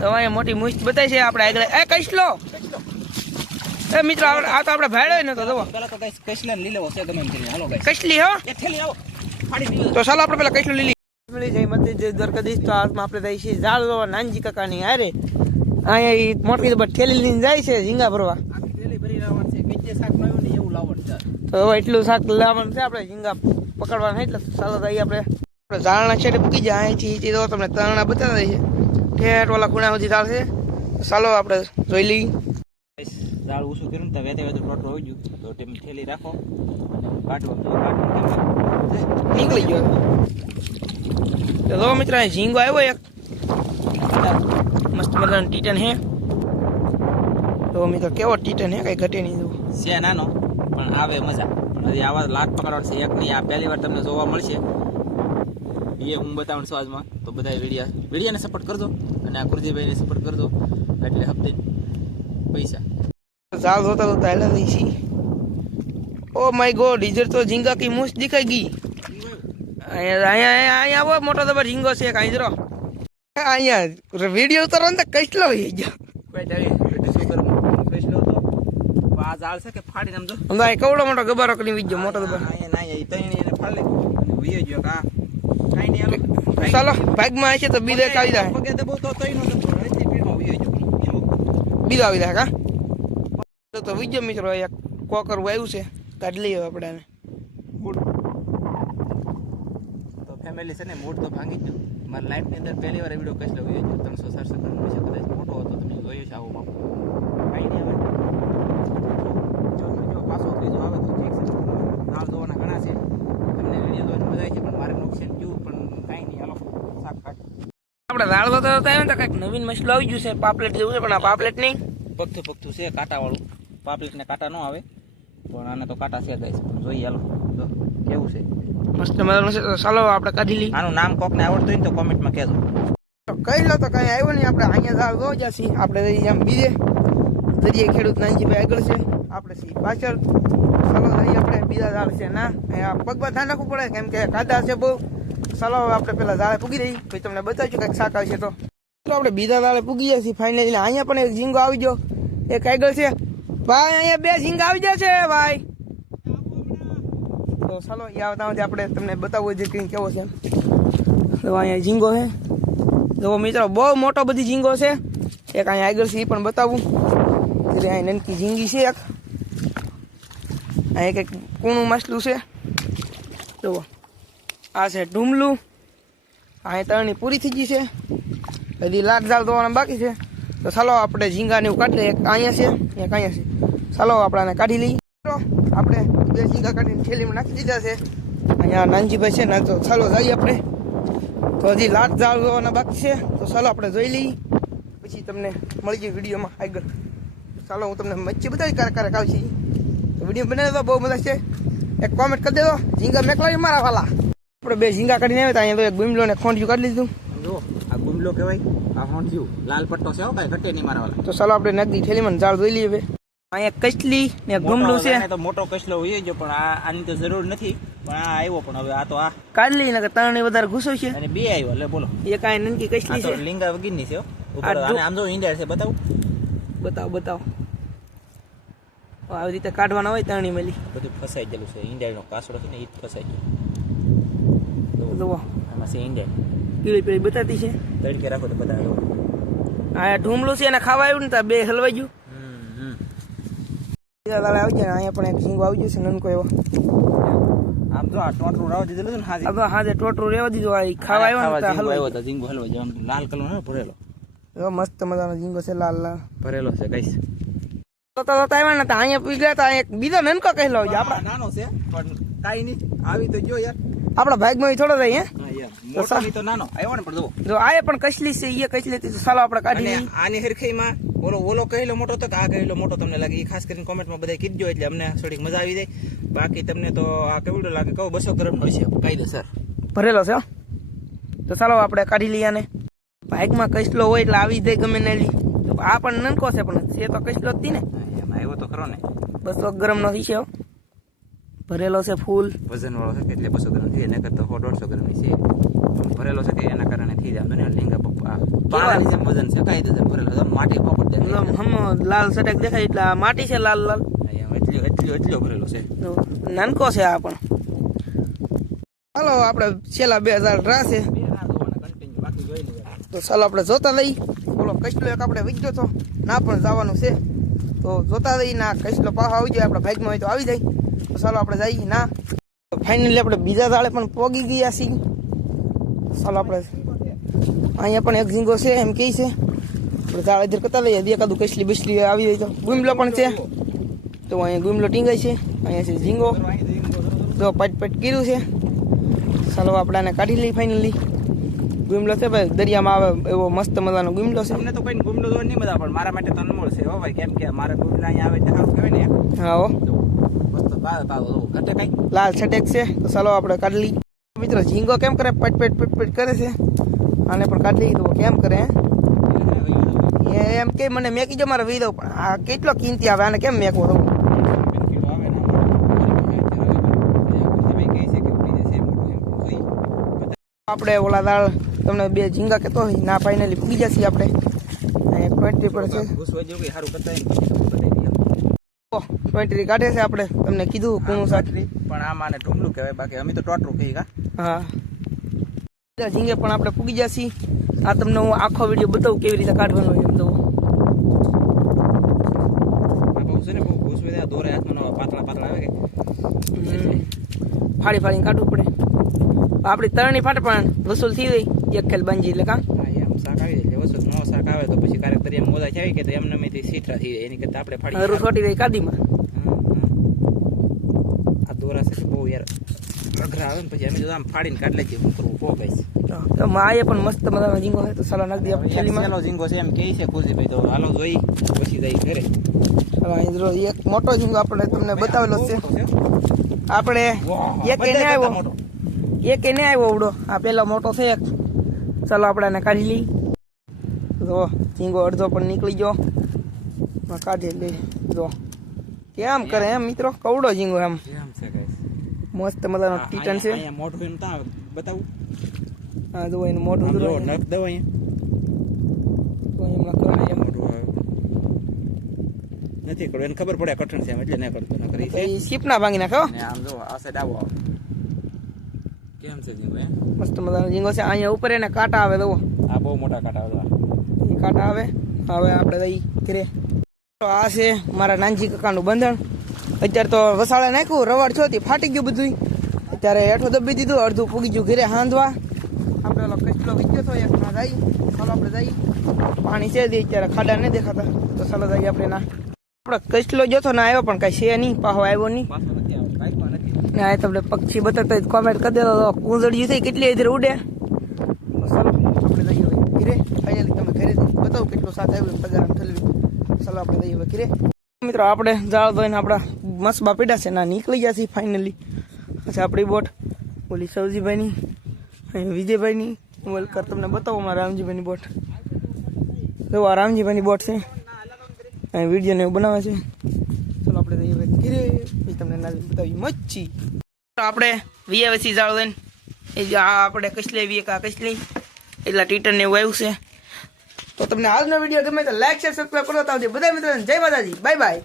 તો અહીંયા મોટી મુસ્ત બતાવી છે આપણે આગળ. એ કૈસલો! એ મિત્રો આ તો આપણે ભાડ્યો ને તો જુઓ. પેલા તો કઈ કઈશલા લીલો છે ગમે એમ કરીને. હાલો ગાઈસ કઈશલી હો? એ થેલી આવો. તો ચાલો આપણે પેલા કૈસલો લીલી મળી જાય મતે જે દ્વારકાધીશ તો હાથમાં આપણે થઈ છે ઝાડ જોવા નાનજી કાકાની હારે. અહીંયા મોટી ઠેલી લઈને જાય છે ઝીંગા ભરવા. છે. છે. તો એટલું શાક લાવવાનું છે આપણે ઝીંગા પકડવાના એટલે ચાલો તો આપણે આપણે ઝાડના છેડે પૂકી જાય. અહીંથી તો તમને તરણા બતાવી દઈએ ઠેઠ ઓલા ખૂણા સુધી ચાલશે. ચાલો આપણે જોઈ લઈએ. દાળ ઓછું કર્યું તો વેતે વેતે ટોટો હોય ગયું. તો તેમ થેલી રાખો કાઢો. નીકળી ગયો. તો મિત્ર ઝીંગો આવ્યો એક. મસ્ત મજાનો ટીટન હે. તો મિત્ર કેવો ટીટન હે? કઈ ઘટે નહીં છે નાનો પણ આવે મજા. પણ હજી આવા લાટ પકડવાનું છે એક નહીં. આ પહેલી વાર તમને જોવા મળશે. એ હું બતાવું છું આજમાં. તો બધા વિડીયા વિડીયાને સપોર્ટ કરજો અને આ કુરજીભાઈને સપોર્ટ કરજો. એટલે હપ્તે પૈસા. ચાલ જોતા જોતા હેલા નહીં છી. ઓ માય ગોડ ઇજર તો ઝીંગા કી મૂછ દેખાઈ ગઈ. અહીંયા અહીંયા અહીંયા આવો મોટો દબર ઝીંગો છે કાંઈ જરો અહીંયા વીડિયો ઉતારો ને તો કઈટલો થઈ ગયો કવડો મોટો ગબારો કરી મોટો દબર. અહીંયા ના તણી એને ફાડી અને વિયો ગયો કા ચાલો ભાગમાં હશે તો બીજો એક આવી જાય. વિયો બીજો આવી જાય કા તો તો વીજો મિત્રો એક કોકર આવ્યું છે કાઢી લઈએ આપણે તો ફેમિલી છે ને મૂડ તો ભાંગી ગયો. મારા લાઈફની અંદર પહેલી વાર વીડિયો કશલો વિયો ગયો ત્રણસો ચારસો ગ્રામ છે કદાચ મોટો હતો તમે જોયો છે આવું કાંઈ નહીં આવે. જો પાછો ત્રીજો આવે તો ઠીક છે. છે તમને વીડિયો જોઈને મજા આવી છે પણ મારે નુકસાન થયું પણ કાંઈ નહીં હાલો શાક કાઢ આપણે વગર આવ્યો ને તો કંઈક નવીન મસલો આવી ગયું છે પાપલેટ જેવું છે પણ આ પાપલેટ નહીં પગથું પગથું છે કાંટાવાળું. પાપલેટને કાંટા ન આવે પણ આને તો કાંટા છે ગાઈસ જોઈએ હાલો. જો કેવું છે? મસ્ત મજાનું છે. તો ચાલો આપણે કાઢી લઈએ. આનું નામ કોકને આવડતું હોય ને તો કોમેન્ટમાં કહેજો. તો કહી લો તો કઈ આવ્યો નહીં. આપણે અહીંયા જાવ જો છીએ આપણે એમ આમ બીજે દરિયા ખેડૂત નાનજીભાઈ આગળ છે. આપણે સી પાછળ. ચાલો આપણે બીજા ઝાડ છે. ના પગમાં ધ્યાન રાખવું પડે કેમ કે કાદા છે બહુ. ચાલો આપણે પેલા દાળે પૂગી રહી. પછી તમને બતાવીશું કંઈક શાક આવશે તો. તો આપણે બીજા દાળે પૂગી ગયા છીએ ફાઇનલી અહીંયા પણ એક ઝીંગો આવી ગયો. એક આગળ છે. ભાઈ, અહીંયા બે ઝીંગા આવી ગયા છે, ભાઈ. તો ચાલો એ આવતા આપણે તમને બતાવવું છે કે કેવો છે તો અહીંયા ઝીંગો છે. જો મિત્રો, બહુ મોટો બધી ઝીંગો છે. એક અહીંયા આગળ છે એ પણ બતાવું. એટલે અહીં નનકી ઝીંગી છે એક. અહીંયા કંઈક કૂણું માછલું છે. જુઓ. આ છે ઢુમલું અહીં ત્રણની પૂરી થઈ ગઈ છે. હજી લાટ ઝાલ ધોવાના બાકી છે. તો ચાલો આપણે ઝીંગાને એવું કાઢી લઈએ. એક અહીંયા છે, એક અહીંયા છે. ચાલો આપણાને કાઢી લઈએ. આપણે બે ઝીંગા કાઢીને થેલીમાં નાખી દીધા છે. અહીંયા નાનજીભાઈ છે ના, તો ચાલો જઈએ આપણે. તો હજી લાટ ઝાડ જોવાના બાકી છે. તો ચાલો આપણે જોઈ લઈએ. પછી તમને મળી જાય વિડીયોમાં આગળ. ચાલો, હું તમને મચ્છી બતાવી ક્યારેક ક્યારેક આવશે. વીડિયો બનાવી દો બહુ મજા છે એક કોમેન્ટ કરી દેજો. ઝીંગા મેકલાવી મારા વાલા. આપણે બે ઝીંગા કરીને આવ્યા અહીંયા એક બીમલો ને ખોંડિયું કાઢી લીધું. જો આ ગુમલો કહેવાય આ હોંઠિયું લાલ પટ્ટો છે હો કાંઈ ઘટે નહીં મારા તો ચાલો આપણે નગદી થેલીમાં ઝાડ જોઈ લઈએ અહીંયા કચલી ને ગુમલું છે. તો મોટો કચલો હોય ગયો પણ આ આની તો જરૂર નથી પણ આ આવ્યો પણ હવે આ તો આ. કાઢલી ને ત્રણે વધારે ઘૂસો છે. અને બે આવ્યો એટલે બોલો. એ કાંઈ નનકી આ કચલી છે. લીંગા વગીરની છે ઉપર આમ જો ઈંડા છે બતાવું. બતાવો બતાવો. આવી રીતે કાઢવાના હોય તરણી મેલી બધું ફસાઈ ગયેલું છે ઈંડાનો કાસડો છે ને એ જ ફસાઈ ગયો. જુઓ આમાં છે ઈંડા પીળી પીળી બતાતી છે. તડકે રાખો તો બધા આ ઢૂમલું છે એને ખાવા આવ્યું ને ત્યાં બે હલવાઈ ગયું. બીજા દાડે આવી જાય અહીંયા પણ એક ઝીંગો આવી જશે નનકો એવો. આમ તો આ ટોટલું રાવ દીધેલું ને હાજી આ હાજે ટોટરું રેવા દીધું આ ખાવા આવ્યો ને તો ઝીંગો આવ્યો હલવાઈ ઝીંગો જવાનું લાલ કલરનો ભરેલો. ગયો મસ્ત મજાનો ઝીંગો છે લાલ લાલ. ભરેલો છે ગાઈસ તો તો આવ્યા ને તો અહીંયા પી ગયા તા એક બીજો નનકો કહેલો છે આપણા. નાનો છે પણ કાઈ નહીં. આવી તો જો યાર. આપણા ભાગમાં થોડો થાય હે? ની તો નાનો. આવ્યો ને પણ જો જો આ પણ કચલી છે એ હતી તો ચાલો આપણે કાઢી આની હરખાઈમાં ઓલો ઓલો કહેલો મોટો તો આ કહેલો મોટો તમને લાગે એ ખાસ કરીને કોમેન્ટમાં બધા કીધજો એટલે અમને થોડીક મજા આવી જાય. બાકી તમને તો આ કેવડો લાગે? કહો બસો ગ્રામ નો છે કાયદેસર ભરેલો છે હો. તો ચાલો આપણે કાઢી લઈએ આને. બાઇકમાં કચલો હોય એટલે આવી જાય ગમે ને લી આ પણ નનકો છે પણ છે તો કસલો જ હતી ને. એમાં આવ્યો તો ખરો ને. બસો ગ્રામ નો છે હો. ભરેલો છે ફૂલ. વજન વાળો છે એટલે બસો ગ્રામ થઈ નકર તો સો દોઢસો ગ્રામની છે. ભરેલો છે કે એના કારણે થઈ જાય? ને લીંગા પપ્પા પાવાની જેમ વજન છે કાયદેસર ભરેલો છે. માટી પોપટ દે હમ લાલ સટક દેખાય એટલે આ માટી છે લાલ લાલ. એટલો એટલો એટલો ભરેલો છે. નાનકો છે આ પણ. ચાલો આપણે છેલ્લા બે હજાર છે. તો ચાલો આપણે જોતા લઈ બોલો કસલો એક આપણે વિજ્યો તો. ના પણ જવાનું છે. તો જોતા લઈ ના કસલો પાછો આવી જાય આપણે ભાગમાં હોય તો આવી જાય. ચાલો આપણે જઈએ, ના. ફાઇનલી આપણે બીજા દાડે પણ પોગી ગયા છીએ. ચાલો આપણે અહીંયા પણ એક ઝીંગો છે, એમ કહે છે. આપણે ઝાડ કરતા લઈએ. એકાદું કસલી બસલી આવી જાય તો. ગુમલો પણ છે. તો અહીંયા ગુમલો ટીંગાય છે. અહીંયા છે ઝીંગો. જો પટ પટ કર્યું છે. ચાલો આપણે આને કાઢી લઈએ ફાઇનલી ગુમલો છે ભાઈ દરિયામાં આવે એવો મસ્ત મજાનો ગુમલો છે. તમને તો કોઈ ગુમડો જોવા નહીં બધા પણ મારા માટે તો અનમોલ છે હો ભાઈ કેમ કે મારા ગુમલા અહીંયા આવે એટલે સારું કહેવાય ને હા હો. લાલ છટેક છે તો ચાલો આપણે કાઢલી મિત્રો ઝીંગો કેમ કરે? પટ પટ પટ પટ કરે છે. આને પણ કાઢલી તો કેમ કરે એમ કે મને મેકી જો મારે વી પણ આ કેટલો કિંમતી આવે આને કેમ મેકવો તો આપણે ઓલા દાળ તમને બે ઝીંગા કહેતો હોય ના ફાઇનલી પૂગી જશે આપણે. ટ્વેન્ટી પર છે. ટ્વેન્ટી કાઢે છે આપણે. તમને કીધું કુણું સાકરી પણ આ માને ટુમલું કહેવાય બાકી અમે તો ટોટરું કહી કા. હા. ઝીંગે પણ આપણે પૂગી જશે. આ તમને હું આખો વીડિયો બતાવું કેવી રીતે કાઢવાનો એમ તો. આ છે ને બહુ દોરે હાથમાં પાતળા પાતળા આવે કે. ફાડી ફાડીને કાઢવું પડે. આપણી તરણી ફાટે પણ વસૂલ થઈ ગઈ. એક ખેલ બાંધી એટલે કામ શાક આવી જાય. વસ્તુ નવો શાક આવે તો પછી ક્યારેક તરી એમ મોદા છે કે તો એમને મેં સીતરા થઈ જાય. એની કરતા આપણે ફાડી હરું છોટી કાદીમાં. હમ. આ દોરા છે બહુ યાર અઘરા આવે ને પછી અમે તો આમ ફાડીને કાઢ લઈએ. શું કરવું તો માએ પણ મસ્ત મજાનો ઝીંગો હોય તો સાલા નાખી દઈએ આપણે થેલીમાં. સેલો ઝીંગો છે એમ કહે છે ખુશીભાઈ તો હાલો જોઈ પછી જઈ ઘરે. અહીં એક મોટો ઝીંગો આપણે તમને બતાવેલો છે. આપણે એક એને આવ્યો. મોટો. એક એને આવ્યો ઉડો. આ પેલો મોટો છે એક. ચાલો આપણે એને કાઢી લઈ જો ઝીંગો અડધો પણ નીકળી ગયો. કાઢી લઈ જો. કેમ કરે એમ મિત્રો? કવડો ઝીંગો એમ. મસ્ત મજાનો ટીટન છે. મોઢું એમ તા બતાવું? હા જો એનું મોઢું જો નખ દો અહીંયા. નથી કરવું એને ખબર પડે કઠણ છે એમ એટલે નહીં કરતો ન કરી શીપ ના ભાંગી નાખો આમ જો આ સાઈડ આવો. કેમ છે જીવો મસ્ત મજાનો. જીંગો છે અહીંયા ઉપર એને કાંટા આવે દો આ બહુ મોટા કાંટા આવે એ કાંટા આવે. હવે આપણે દઈ ઘરે. તો આ છે મારા નાનજી કાકાનું બંધણ અત્યારે તો વસાળે નાખ્યું રવાડ છો તે ફાટી ગયું બધું અત્યારે હેઠો દબી દીધું અડધું પૂગી ગયું ઘરે હાંધવા. આપણે ઓલો કચલો વીજ્યો તો એક ના જઈ ચાલો આપણે જઈ. પાણી છે અત્યારે ખાડા નહીં દેખાતા. તો ચાલો જઈએ આપણે ના. આપણે કચલો જોતો ના આવ્યો પણ કઈ છે નહીં. પાહો આવ્યો નહીં પાછો નથી આવ્યો બાઈકમાં નથી ને આ તમને પક્ષી બતાવતા કોમેન્ટ કરી દેતો તો કુંજળિયું થઈ કેટલી ઇધર ઉડે? ઘરે ફાઇનલી તમે ઘરે બતાવો કેટલું સાથે આવ્યું પગાર ઠલવી ચાલો આપણે જઈએ ઘરે. મિત્રો આપણે જાળ ધોઈને આપણા મસબા પીડા છે ના નીકળી ગયા છે ફાઇનલી પછી આપણી બોટ ઓલી સવજીભાઈની અહીં વિજયભાઈની વેલકર તમને બતાવો મારા રામજીભાઈની બોટ. જો આ રામજીભાઈની બોટ છે. અહીં વીડિયો ને એવું બનાવે છે. આપણે જઈએ ઘરે પછી તમને નાલી બતાવી. મચ્છી. આપણે વીએવસી જાળ દઈને એ આ આપણે કસલે વીએ કા કસલી એટલા ટીટર ને એવું આવ્યું છે. તો તમને આજનો વીડિયો ગમે તો લાઈક શેર સબસ્ક્રાઈબ કરો તો બધા મિત્રોને જય માતાજી. Bye bye